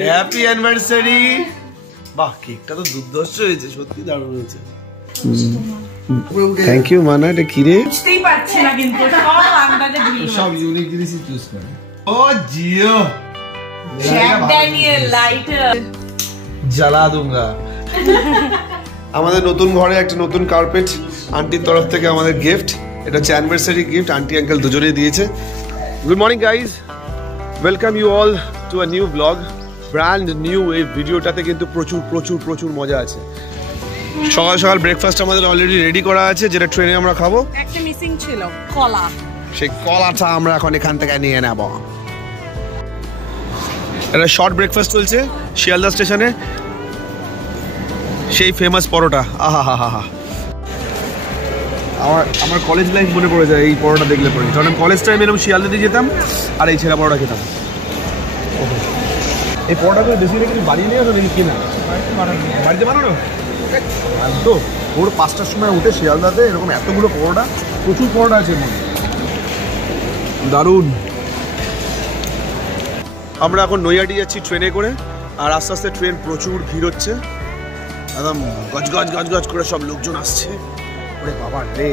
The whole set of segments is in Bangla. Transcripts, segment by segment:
Happy anniversary. বাহ, কেকটা তো দুর্ধর্ষ হয়েছে, সত্যি দারুণ হয়েছে। থ্যাংক ইউ মানা। এটা কি রে? বুঝতেই পারছি না, কিন্তু সব ইউনিক জিনিসই চুজ করে। ও জিও জ্যাক ড্যানিয়েল লাইটার জ্বালা দুঙ্গা। আমাদের নতুন ঘরে একটা নতুন কার্পেট আন্টির তরফ থেকে আমাদের গিফট। এটা হচ্ছে অ্যানিভার্সারি গিফট, আন্টি আঙ্কেল দুজনেই দিয়েছে। Good morning guys, welcome you all to a new blog, brand new. এই ভিডিওটাতে কিন্তু প্রচুর প্রচুর প্রচুর মজা আছে। সকাল সকাল ব্রেকফাস্ট আমাদের অলরেডি রেডি করা আছে, যেটা ট্রেনে আমরা খাবো। একটা মিসিং ছিল, কলা। সেই কলাটা আমরা এখন এখান থেকে নিয়ে নেব। একটা শর্ট ব্রেকফাস্ট চলছে শিয়ালদা স্টেশনে, সেই ফেমাস পরোটা। আহা হা হা হা। আমার কলেজ লাইফ মনে পড়ে যায় এই পরোটা দেখলে পরে, কারণ আমি কলেজ টাইমে এরকম শিয়ালদাতে যেতাম আর এই ছেঁড়া পরোটা খেতাম। এই পরোটাগুলো বেশি কিছু বাড়িয়ে নিয়ে আসো নাকি কিনা? বাড়িতে বানানো তো। ভোর 5টার সময় উঠে শিয়ালদাতে এরকম এতগুলো পরোটা, প্রচুর পরোটা আছে মনে, দারুণ। আমরা এখন নৈহাটি যাচ্ছি ট্রেনে করে, আর আস্তে আস্তে ট্রেন প্রচুর ভিড় হচ্ছে, একদম গজ গজ গজ গজ করে সব লোকজন আসছে। ওরে বাবা রে,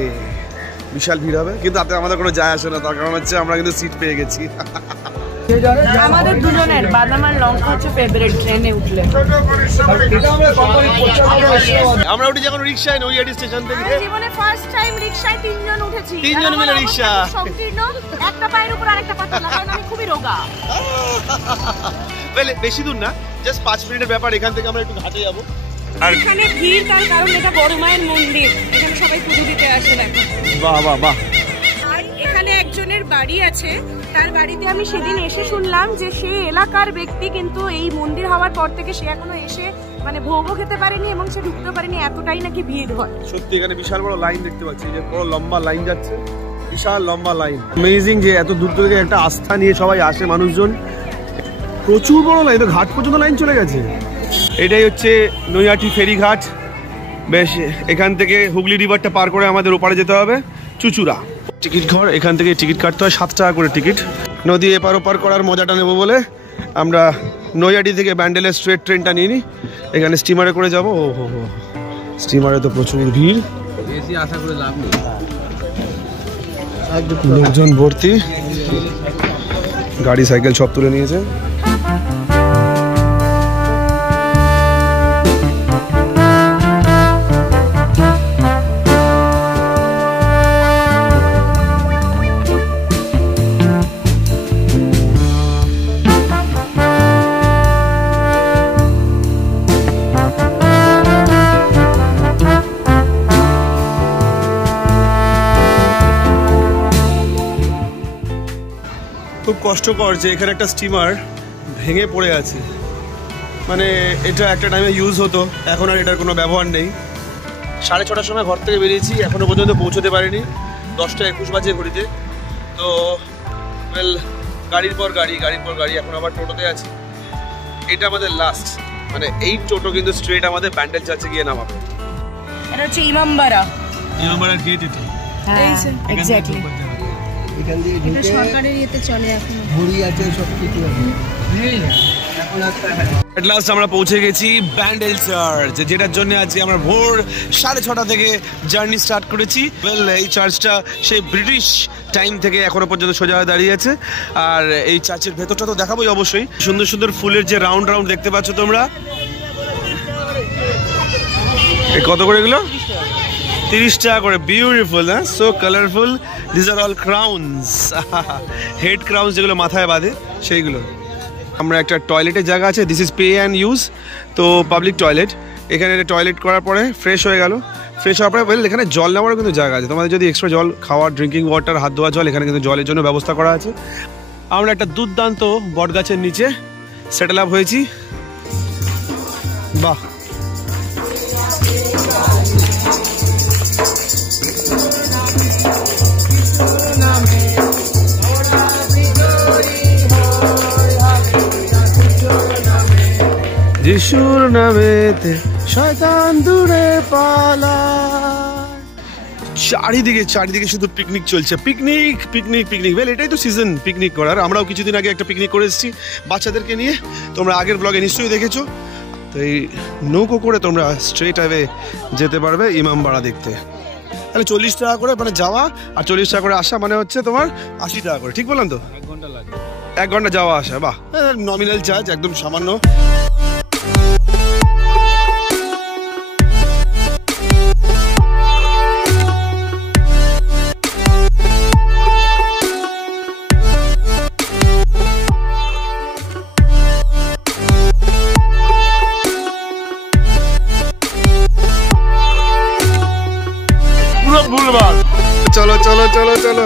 বিশাল ভিড় হবে, কিন্তু তাতে আমাদের কোনো যায় আসে না, তার কারণ হচ্ছে আমরা কিন্তু সিট পেয়ে গেছি। আমাদের দুজনের বাদাম আর লঙ্কা হচ্ছে ফেভারিট ট্রেনে উঠলে। আমরা উঠি যখন রিকশায় নৈহাটি স্টেশন থেকে। জীবনে ফার্স্ট টাইম রিকশায় তিনজন উঠেছি, তিনজন মিলে রিকশা। সংকীর্ণ, একটা পায়ের উপর আরেকটা পা তোলা, কারণ আমি খুবই রোগা। বেশি দূর না, জাস্ট 5 মিনিটের ব্যাপার। এখান থেকে আমরা একটু ঘাটে যাবো। আর এখানে ভিড়, তার কারণ এটা বড় মায়ের মন্দির, এখানে সবাই পুজো দিতে আসে। দেখো, বাহ বাহ বাহ। আর এখানে একজনের বাড়ি আছে, তার বাড়িতে আমি সেদিন এসে শুনলাম যে সে এলাকার ব্যক্তি, কিন্তু এই মন্দির হওয়ার পর থেকে সে এখনো এসে মানে ভোগও খেতে পারেনি এবং সে ঢুকতে পারেনি, এতটাই নাকি ভিড় হয়। সত্যি এখানে বিশাল বড় লাইন দেখতে পাচ্ছি, যে বড় লম্বা লাইন যাচ্ছে, বিশাল লম্বা লাইন। অ্যামেজিং যে এত দূর থেকে একটা আস্থা নিয়ে সবাই আসে মানুষজন। প্রচুর বড় লাইন, তো ঘাট পর্যন্ত লাইন চলে গেছে। এটাই হচ্ছে নৈহাটি ফেরিঘাট। বেশ, এখান থেকে হুগলি রিভারটা পার করে আমাদের ওপারে যেতে হবে চুচুড়া। টিকিট ঘর, এখান থেকে টিকিট কাটতে হয় 7 টাকা করে টিকিট। নদী এপার ওপার করার মজাটা নেবো বলে আমরা নৈহাটি থেকে ব্যান্ডেলের স্ট্রেট ট্রেনটা নিয়ে নিই। এখানে স্টিমারে করে যাবো। ও হো হো, স্টিমারে তো প্রচুর ভিড়, বেশি আশা করে লাভ নেই, লোকজন ভর্তি, গাড়ি সাইকেল সব তুলে নিয়েছে। খুব কষ্টকর যে এখানে একটা স্টিমার ভেঙে পড়ে আছে, মানে এটা একটা টাইমে ইউজ হতো, এখন আর এটার কোনো ব্যবহার নেই। 6:30টার সময় ঘর থেকে বেরিয়েছি, এখনো পর্যন্ত পৌঁছতে পারিনি। 10:21 বাজে ঘড়িতে। তো ওয়েল, গাড়ির পর গাড়ি, গাড়ির পর গাড়ি, এখন আবার টোটোতে আছি। এটা আমাদের লাস্ট, মানে এই টোটো কিন্তু স্ট্রেট আমাদের ব্যান্ডেল চার্চে গিয়ে নামাবে। এটা হচ্ছে ইমামবাড়া গেট। এটা এক্স্যাক্টলি এখান দিয়ে এটা সরকারের ইয়েতে চলে, এখন ঘুরি আছে, সব কিছু আছে। এট লাস্ট আমরা পৌঁছে গেছি ব্যান্ডেল চার্চ, যেটার জন্য আজকে আমরা ভোর 6:30 থেকে জার্নি স্টার্ট করেছি। ওয়েল, এই চার্চটা সেই ব্রিটিশ টাইম থেকে এখনো পর্যন্ত সোজা হয়ে দাঁড়িয়ে আছে। আর এই চার্চের ভেতরটা তো দেখাবোই অবশ্যই। সুন্দর সুন্দর ফুলের যে রাউন্ড রাউন্ড দেখতে পাচ্ছ তোমরা। এই কত করে এগুলো? 30 টাকা করে। বিউটিফুল, হ্যাঁ, so colourful. This are all crowns, head crowns, যেগুলো মাথায় বাঁধে সেইগুলো। আমরা একটা টয়লেটের জায়গা আছে, this is pay and use, তো পাবলিক টয়লেট। এখানে টয়লেট করার পরে ফ্রেশ হয়ে গেল। ফ্রেশ হওয়ার পরে বললে এখানে জল নেওয়ারও কিন্তু জায়গা আছে, তোমাদের যদি এক্সট্রা জল খাওয়ার, ড্রিঙ্কিং ওয়াটার, হাত ধোয়া জল, এখানে কিন্তু জলের জন্য ব্যবস্থা করা আছে। আমরা একটা দুর্দান্ত বটগাছের নিচে সেটেল আপ হয়েছি। বাহ, যিশুর নামেতে শয়তান দূরে পালায়। চারিদিকে শুধু পিকনিক চলছে, পিকনিক পিকনিক পিকনিক। ওয়েল, এটাই তো সিজন পিকনিক করার। আমরাও কিছুদিন আগে একটা পিকনিক করে এসেছি বাচ্চাদেরকে নিয়ে, তোমরা আগের ব্লগে নিশ্চয়ই দেখেছো। তো এই নৌকো করে তোমরা স্ট্রেট অ্যাওয়ে যেতে পারবে ইমামবাড়া দেখতে। তাহলে 40 টাকা করে মানে যাওয়া, আর 40 টাকা করে আসা, মানে হচ্ছে তোমার 80 টাকা করে। ঠিক বললাম তো? 1 ঘন্টা লাগে, 1 ঘন্টা যাওয়া আসা। বাহ, নমিনাল চার্জ, একদম সামান্য। চলো চলো চলো চলো।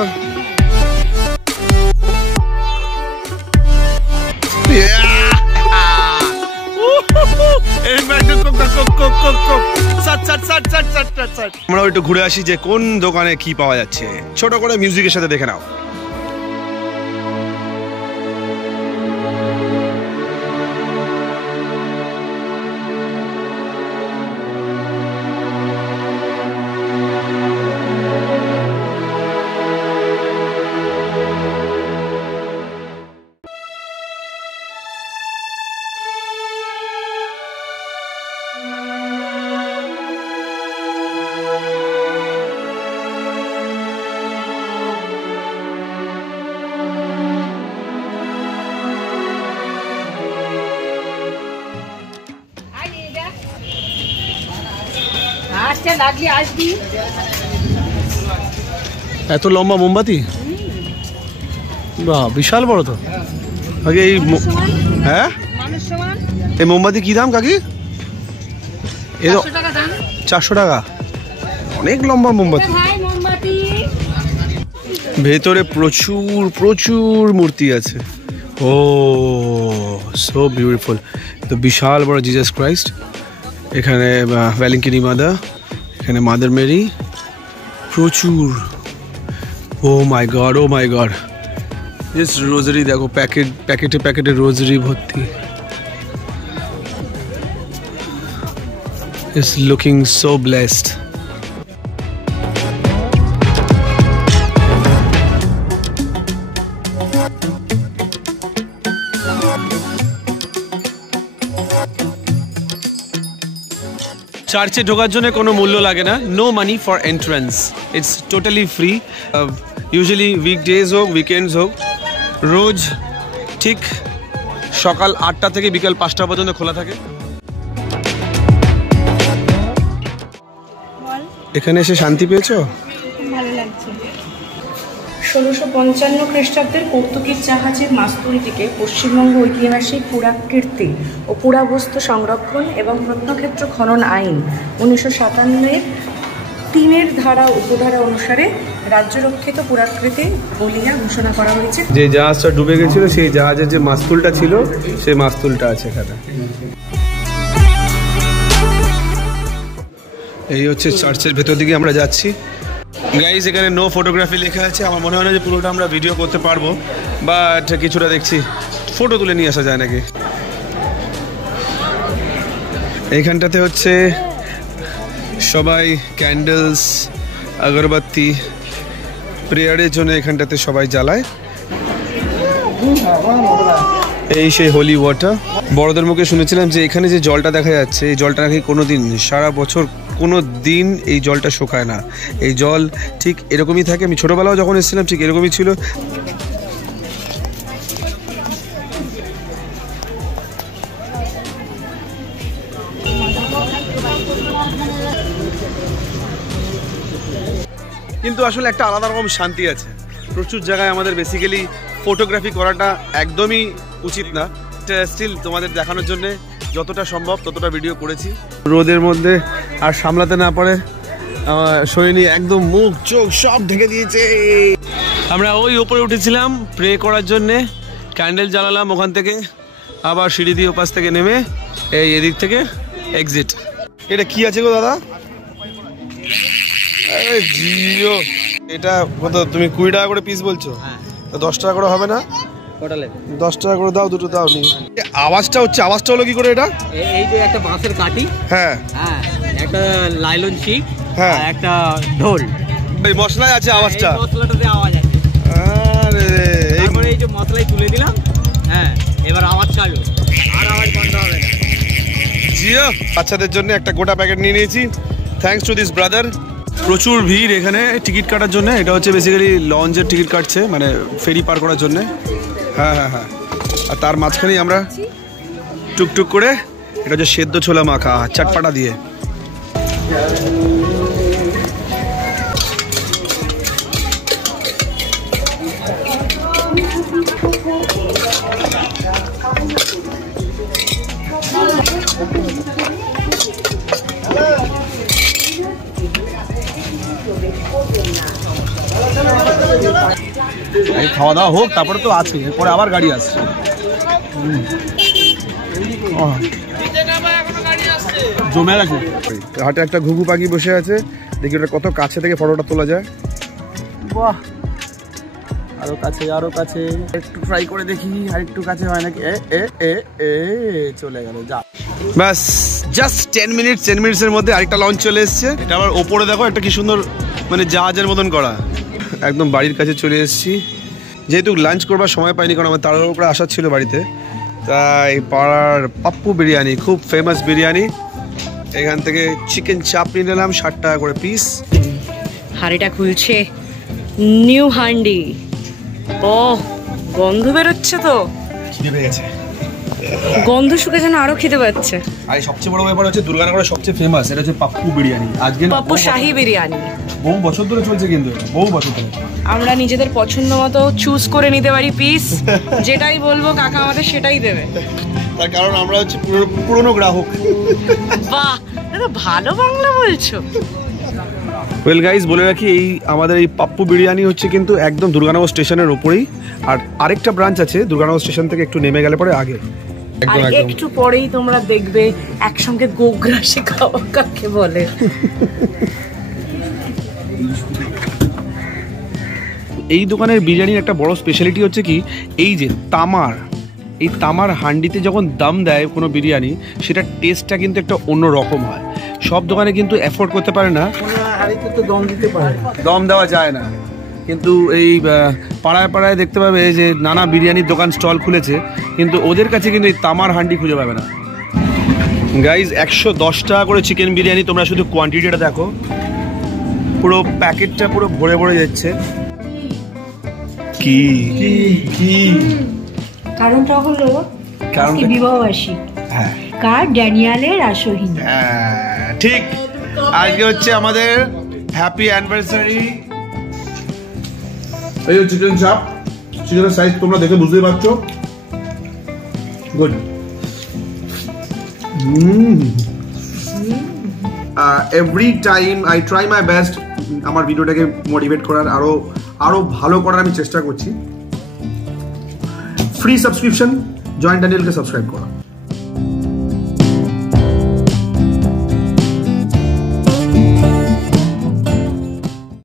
আমরা একটু ঘুরে আসি যে কোন দোকানে কি পাওয়া যাচ্ছে, ছোট করে মিউজিকের সাথে দেখে নাও। এত লম্বা মোমবাতি, বাহ বিশাল বড় তো। আগে এই হ্যাঁ, এই মোমবাতি কি দাম কাকি? 400 টাকা, অনেক লম্বা মোমবাতি। ভেতরে প্রচুর প্রচুর মূর্তি আছে। Oh so beautiful. তো বিশাল বড় জিজাস ক্রাইস্ট, এখানে ভ্যালেন্টিনি মাদার, এখানে মাদার মেরি, প্রচুর। Oh my God, oh my God, just rosary দেখো, প্যাকেটে প্যাকেটে রোজারি ভর্তি। It's looking so blessed. চার্চে ঢোকার জন্য কোনো মূল্য লাগে না, no money for entrance, it's totally free. Usually weekdays হোক উইকেন্ডস হোক, রোজ ঠিক সকাল 8টা থেকে বিকাল 5টা পর্যন্ত খোলা থাকে। এখানে এসে শান্তি পেয়েছো? ভালো লাগছে। 1655 খ্রিস্টাব্দের পর্তুগিজ জাহাজের মাস্তুল থেকে পশ্চিমবঙ্গ ঐতিহাসিক পুরাকীর্তি ও পুরাবস্তু সংরক্ষণ এবং প্রত্নক্ষেত্র খনন আইন 1957-এর 3 ধারা উপধারা অনুসারে রাজ্যরক্ষিত পুরাকৃতি বলিয়া ঘোষণা করা হয়েছে। যে জাহাজটা ডুবে গেছিল সেই জাহাজের যে মাস্তুলটা ছিল সেই মাস্তুলটা আছে এখানে। এই হচ্ছে চার্চের ভেতর দিকে আমরা যাচ্ছি। গাইজ, এখানে নো ফটোগ্রাফি লেখা আছে। আমার মনে হয় না যে পুরোটা আমরা ভিডিও করতে পারবো, বাট কিছুটা দেখছি ফটো তুলে নিয়ে আসা যায় নাকি। এইখানটাতে হচ্ছে সবাই ক্যান্ডেলস, আগরবাতি, প্রেয়ারের জন্য এখানটাতে সবাই জ্বালায়। এই সেই হোলি ওয়াটার। বড়দের মুখে শুনেছিলাম যে এখানে যে জলটা দেখা যাচ্ছে, এই জলটা নাকি কোনোদিন সারা বছর কোনো দিন এই জলটা শুকায় না। এই জল ঠিক এরকমই থাকে। আমি ছোটোবেলাও যখন এসেছিলাম ঠিক এরকমই ছিল। কিন্তু আসলে একটা আলাদা রকম শান্তি আছে। প্রচুর জায়গায় আমাদের বেসিক্যালি ফটোগ্রাফি করাটা একদমই উচিত না, স্টিল তোমাদের দেখানোর জন্য যতটা সম্ভব ততটা ভিডিও করেছি। রোদের মধ্যে আর সামলাতে না পারে সৈনী একদম মুখ চোখ সব ঢেকে দিয়েছে। আমরা ওই উপরে উঠেছিলাম প্রে করার জন্যে, ক্যান্ডেল জ্বালালাম ওখান থেকে, আবার সিঁড়ি দিয়ে ওপাশ থেকে নেমে এই এদিক থেকে এক্সিট। এটা কি আছে গো দাদা? জিও, এটা কত? তুমি 20 টাকা করে পিস বলছো? 10 টাকা করে হবে না? 10 টাকা করে দাও, দুটো দাও নি। আওয়াজটা হচ্ছে, আওয়াজটা হলো কি করে? এটা এই যে একটা বাঁশের কাঠি, হ্যাঁ হ্যাঁ, একটা লাইলন শিক, হ্যাঁ, একটা ঢোল। এই মশলায় আছে আওয়াজটা, মশলাটাতে আওয়াজ আছে। আরে তারপরে এই যে মশলাই তুলে দিলাম, হ্যাঁ এবার আওয়াজ চালু, আর আওয়াজ বন্ধ হবে না। জিও বাচ্চাদের জন্য একটা গোটা প্যাকেট নিয়ে নিয়েছি, থ্যাঙ্কস টু দিস ব্রাদার। প্রচুর ভিড় এখানে টিকিট কাটার জন্য। এটা হচ্ছে বেসিক্যালি লঞ্চের টিকিট কাটছে, মানে ফেরি পার করার জন্য। হ্যাঁ হ্যাঁ হ্যাঁ, আর তার মাঝখানেই আমরা টুকটুক করে, এটা হচ্ছে সেদ্ধ ছোলা মাখা চাটপাটা দিয়ে। খাওয়া দাওয়া হোক, তারপরে তো আছে, এরপরে আবার গাড়ি আসছে। জমে গেছে। হাটে একটা ঘুঘু পাখি বসে আছে, দেখি ওটা কত কাছে থেকে ফটোটা তোলা যায়। বাহ, আরো কাছে আরো কাছে, একটু ট্রাই করে দেখি আর একটু কাছে হয় নাকি। চলে গেল, যা ব্যাস। জাস্ট 10 মিনিটসের মধ্যে আরেকটা লঞ্চ চলে এসছে। এটা আবার ওপরে দেখো, একটা কি সুন্দর মানে জাহাজের মতন করা। একদম বাড়ির কাছে চলে এসেছি। যেহেতু লাঞ্চ করবার সময় পাইনি, কারণ আমার তাড়াহুড়ো করে আসার ছিল বাড়িতে, তাই পাড়ার পাপ্পু বিরিয়ানি, খুব ফেমাস বিরিয়ানি, এখান থেকে চিকেন চাপ নিয়ে নিলাম 60 টাকা করে পিস। হাঁড়িটা খুলছে, নিউ হান্ডি। ও গন্ধ বেরোচ্ছে তো, খিদে পেয়ে গেছে, গন্ধ শুকে যেন আরো খেতে পাচ্ছে। আর সবচেয়ে বড় ব্যাপার হচ্ছে দুর্গানগরের সবচেয়ে ফেমাস, এটা হচ্ছে পাপ্পু বিরিয়ানি। আজকে পাপ্পু শাহী বিরিয়ানি বহু বছর ধরে চলছে, কিন্তু বহু বছর ধরে। আমরা নিজেদের পছন্দ মতো চুজ করে নিতে পারি পিস, যেটাই বলবো কাকা আমাদের সেটাই দেবে, তার কারণ আমরা হচ্ছে পুরনো গ্রাহক। বাহ, এটা ভালো বাংলা বলছো। ওয়েল গাইস, বলে রাখি এই আমাদের এই পাপ্পু বিরিয়ানি হচ্ছে কিন্তু একদম দুর্গানগর স্টেশনের ওপরেই, আর আরেকটা ব্রাঞ্চ আছে দুর্গানগর স্টেশন থেকে একটু নেমে গেলে পরে আগে। আর একটু পরেই তোমরা দেখবে একসঙ্গে গোগ্রাসে খাওয়া কাকে বলে। এই দোকানের বিরিয়ানির একটা বড় স্পেশালিটি হচ্ছে কি, এই যে এই তামার হান্ডিতে যখন দম দেয় কোনো বিরিয়ানি, সেটার টেস্টটা কিন্তু একটা অন্য রকম হয়। সব দোকানে কিন্তু এফোর্ড করতে পারে না, হাঁড়িতে তো দম দিতে পারে, দম দেওয়া যায় না। কিন্তু এই পাড়ায় পাড়ায় দেখতে পাবে যে নানা বিরিয়ানির দোকান স্টল খুলেছে, কিন্তু ওদের কাছে কিন্তু এই তামার হান্ডি খুঁজে পাবে না। গাইজ 110 টাকা করে চিকেন বিরিয়ানি, তোমরা শুধু কোয়ান্টিটিটা দেখো, পুরো প্যাকেটটা পুরো ভরে ভরে যাচ্ছে। কি কি কারণটা হলো আজকে বিবাহবার্ষিক, হ্যাঁ কার ড্যানিয়েলের আসহীন। হ্যাঁ ঠিক, আজকে হচ্ছে আমাদের হ্যাপি অ্যানিভার্সারি। এই চিকেন চাপ, চিকেনের সাইজ তোমরা দেখে বুঝতেই পারছো। Good. Every time I try my best আমার ভিডিওটাকে মোটিভেট করার, আরো ভালো করার আমি চেষ্টা করছি। ফ্রি সাবস্ক্রিপশন, জয়েন্ট ড্যানিয়েলকে সাবস্ক্রাইব করো।